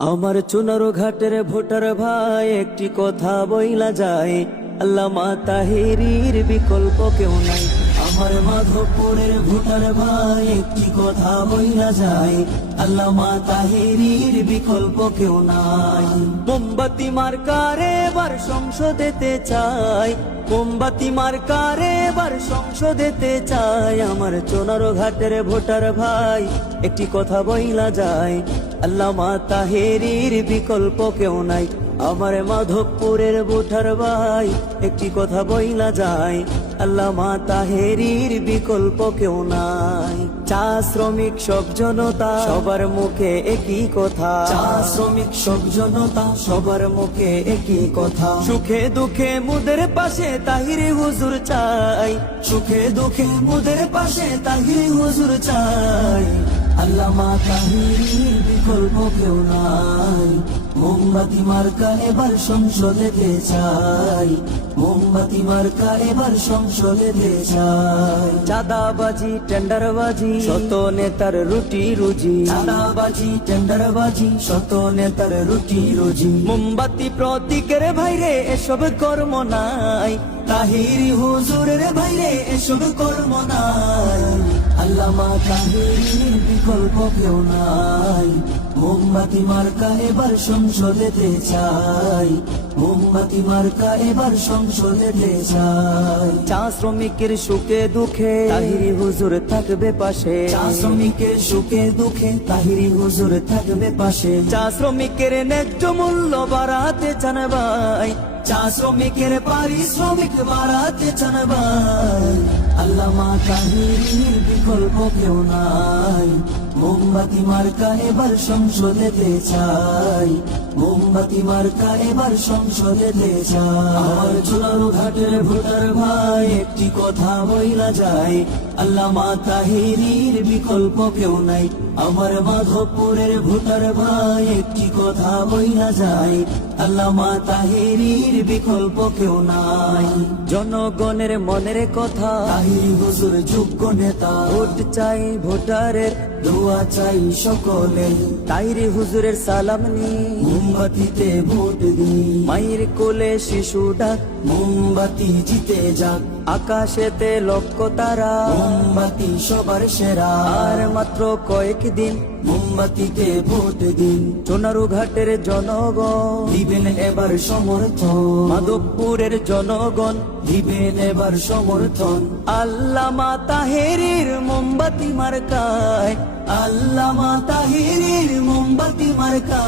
আমার চুনারো ঘাটের ভোটার ভাই একটি কথা বইলা যায়, আল্লামা তাহেরীর বিকল্প কেউ নাই। আমার মাধবপুরের ভোটার ভাই একটি কথা বইলা যায়, আল্লামা তাহেরীর বিকল্প কেউ নাই। মোমবাতি মার্কারে এবার সংসদেতে চাই, মোমবাতি মার্কারে এবার সংসদেতে চাই। আমার চুনারো ঘাটের ভোটার ভাই একটি কথা বইলা যায়, আল্লামা তাহেরীর বিকল্প কেউ নাই। আমার মাধবপুরের ভোটার ভাই একটি কথা বইলা যায়, আল্লামা তাহেরীর বিকল্প কেউ নাই। চা শ্রমিক সব জনতা সবার মুখে একই কথা, চা শ্রমিক সব জনতা সবার মুখে একই কথা। সুখে দুঃখে মুদের পাশে তাহিরি হুজুর চাই, সুখে দুঃখে মুদের পাশে তাহিরি হুজুর চাই। আল্লামা তাহেরীর বিকল্প কেউ নাই। মোমবাতি মার্কা এবার সংসদেতে চাই, মোমবাতি মার্কা এবার সংসদেতে চাই। চাঁদাবাজি টেন্ডারবাজি শত নেতার রুটি রুজি, চাঁদাবাজি টেন্ডারবাজি শত নেতার রুটি রুজি। মোমবাতি প্রতীকের ভাইরে এসব কর্ম নাই, তাহিরি হুজুরের ভাইরে এসব কর্ম নাই। আল্লামা তাহেরীর বিকল্প কেউ নাই। মোমবাতি মার্কা এবার সংসদেতে চাই, মোমবাতি মার্কা এবার সংসদেতে চাই। চা শ্রমিকের সুখে দুঃখে তাহিরি হুজুর থাকবে পাশে, চা শ্রমিকের সুখে দুঃখে তাহিরি হুজুর থাকবে পাশে। চা শ্রমিকের ন্যায্য মূল্য বাড়াতে চান ভাই, চা শ্রমিকের পারিশ্রমিক বাড়াতে চান ভাই। আল্লামা তাহেরীর বিকল্প কেউ নাই। মোমবাতি মার্কা এবার সংসদেতে চাই, মোমবাতি মার্কা এবার সংসদেতে চাই। আমার চুনারো ঘাটের ভোটার ভাই একটি কথা বইলা যায়, আল্লামা তাহেরীর বিকল্প কেউ নাই। আমার মাধবপুরের ভোটার ভাই একটি কথা বইলা যায়, আল্লামা তাহেরীর বিকল্প কেউ নাই। জনগণের মনের কথা তাহিরি হুজুর যোগ্য নেতা, ভোট চাই ভোটারের দোয়া চাই সকলে। তাহিরি হুজুরের সালাম নি মোমবাতিতে ভোট দি, মায়ের কোলে শিশু ডাক মোমবাতি জিতে যাক। আকাশেতে লক্ষ্য তারা মোমবাতি সবার সেরা, আর মাত্র কয়েকদিন মোমবাতিতে ভোট দিন। চুনারো ঘাটের জনগণ দিবেন এবার সমর্থন, মাধবপুরের জনগণ দিবেন এবার সমর্থন। আল্লামা তাহেরীর মোমবাতি মার্কায়, আল্লামা তাহেরীর মোমবাতি মার্কা।